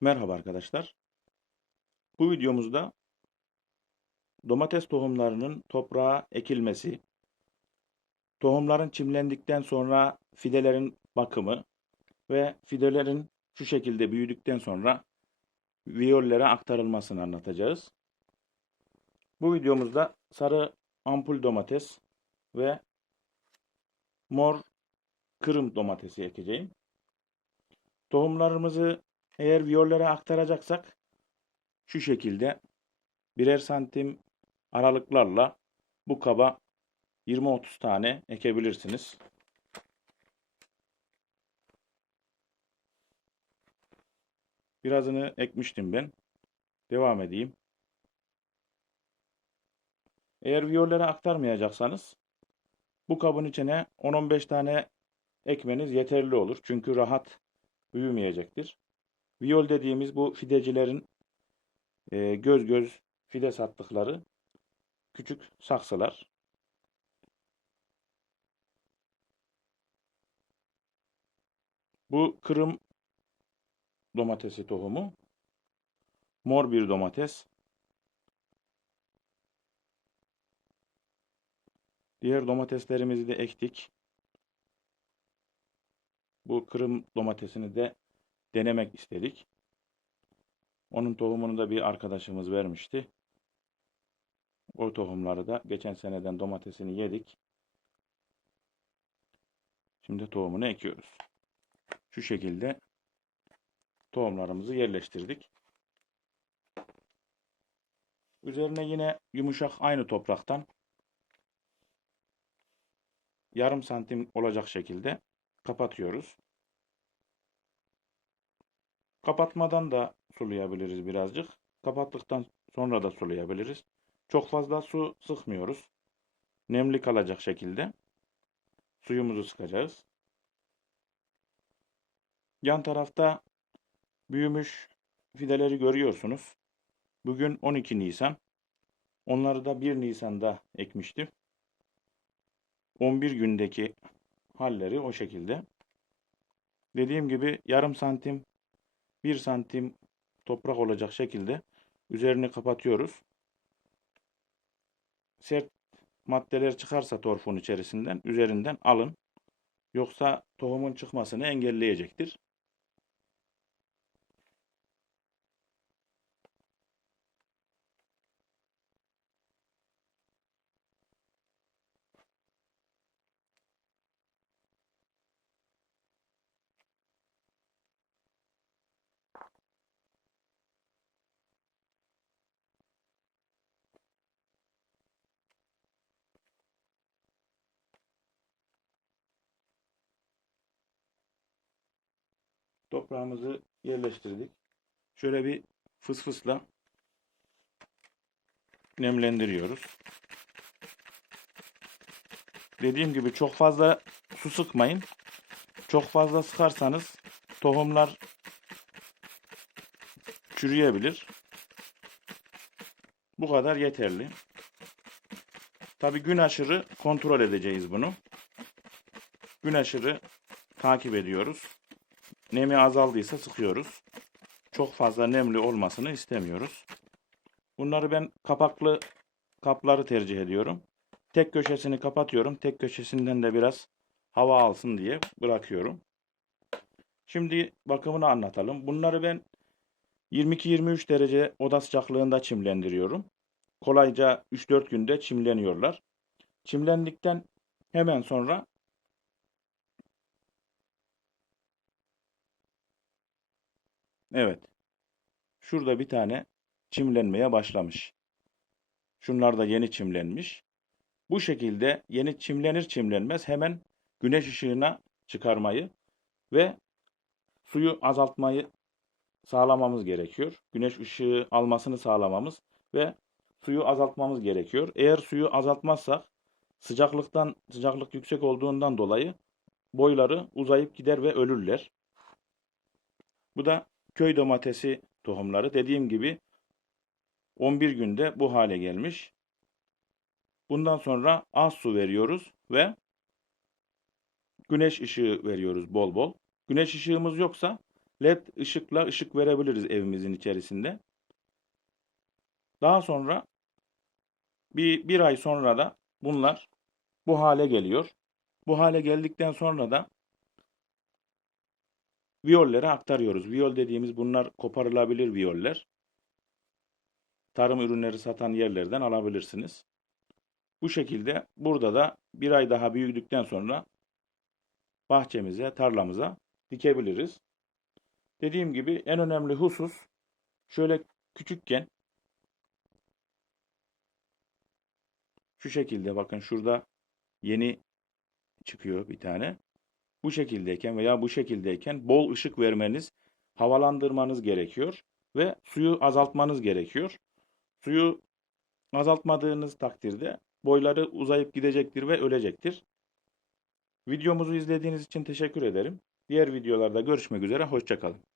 Merhaba arkadaşlar. Bu videomuzda domates tohumlarının toprağa ekilmesi, tohumların çimlendikten sonra fidelerin bakımı ve fidelerin şu şekilde büyüdükten sonra viyollere aktarılmasını anlatacağız. Bu videomuzda sarı ampul domates ve mor kırım domatesi ekeceğim. Tohumlarımızı eğer viyollere aktaracaksak şu şekilde birer santim aralıklarla bu kaba 20-30 tane ekebilirsiniz. Birazını ekmiştim ben. Devam edeyim. Eğer viyollere aktarmayacaksanız bu kabın içine 10-15 tane ekmeniz yeterli olur. Çünkü rahat büyümeyecektir. Viyol dediğimiz bu fidecilerin e, göz göz fide sattıkları küçük saksılar. Bu kırım domatesi tohumu. Mor bir domates. Diğer domateslerimizi de ektik. Bu kırım domatesini de denemek istedik. Onun tohumunu da bir arkadaşımız vermişti. O tohumları da geçen seneden domatesini yedik. Şimdi tohumunu ekiyoruz. Şu şekilde tohumlarımızı yerleştirdik. Üzerine yine yumuşak aynı topraktan yarım santim olacak şekilde kapatıyoruz. Kapatmadan da sulayabiliriz birazcık. Kapattıktan sonra da sulayabiliriz. Çok fazla su sıkmıyoruz. Nemli kalacak şekilde suyumuzu sıkacağız. Yan tarafta büyümüş fideleri görüyorsunuz. Bugün 12 Nisan. Onları da 1 Nisan'da ekmiştim. 11 gündeki halleri o şekilde. Dediğim gibi yarım santim 1 santim toprak olacak şekilde üzerini kapatıyoruz. Sert maddeler çıkarsa torfun içerisinden üzerinden alın. Yoksa tohumun çıkmasını engelleyecektir. Toprağımızı yerleştirdik. Şöyle bir fısfısla nemlendiriyoruz. Dediğim gibi çok fazla su sıkmayın. Çok fazla sıkarsanız tohumlar çürüyebilir. Bu kadar yeterli. Tabi gün aşırı kontrol edeceğiz bunu. Gün aşırı takip ediyoruz. Nemi azaldıysa sıkıyoruz. Çok fazla nemli olmasını istemiyoruz. Bunları ben kapaklı kapları tercih ediyorum. Tek köşesini kapatıyorum. Tek köşesinden de biraz hava alsın diye bırakıyorum. Şimdi bakımını anlatalım. Bunları ben 22-23 derece oda sıcaklığında çimlendiriyorum. Kolayca 3-4 günde çimleniyorlar. Çimlendikten hemen sonra Evet. Şurada bir tane çimlenmeye başlamış. Şunlar da yeni çimlenmiş. Bu şekilde yeni çimlenir çimlenmez hemen güneş ışığına çıkarmayı ve suyu azaltmayı sağlamamız gerekiyor. Güneş ışığı almasını sağlamamız ve suyu azaltmamız gerekiyor. Eğer suyu azaltmazsak sıcaklıktan sıcaklık yüksek olduğundan dolayı boyları uzayıp gider ve ölürler. Bu da köy domatesi tohumları dediğim gibi 11 günde bu hale gelmiş. Bundan sonra az su veriyoruz ve güneş ışığı veriyoruz bol bol. Güneş ışığımız yoksa led ışıkla ışık verebiliriz evimizin içerisinde. Daha sonra bir, bir ay sonra da bunlar bu hale geliyor. Bu hale geldikten sonra da viyollere aktarıyoruz. Viyol dediğimiz bunlar koparılabilir viyoller. Tarım ürünleri satan yerlerden alabilirsiniz. Bu şekilde burada da bir ay daha büyüdükten sonra bahçemize, tarlamıza dikebiliriz. Dediğim gibi en önemli husus şöyle küçükken şu şekilde bakın şurada yeni çıkıyor bir tane. Bu şekildeyken veya bu şekildeyken bol ışık vermeniz, havalandırmanız gerekiyor ve suyu azaltmanız gerekiyor. Suyu azaltmadığınız takdirde boyları uzayıp gidecektir ve ölecektir. Videomuzu izlediğiniz için teşekkür ederim. Diğer videolarda görüşmek üzere, hoşçakalın.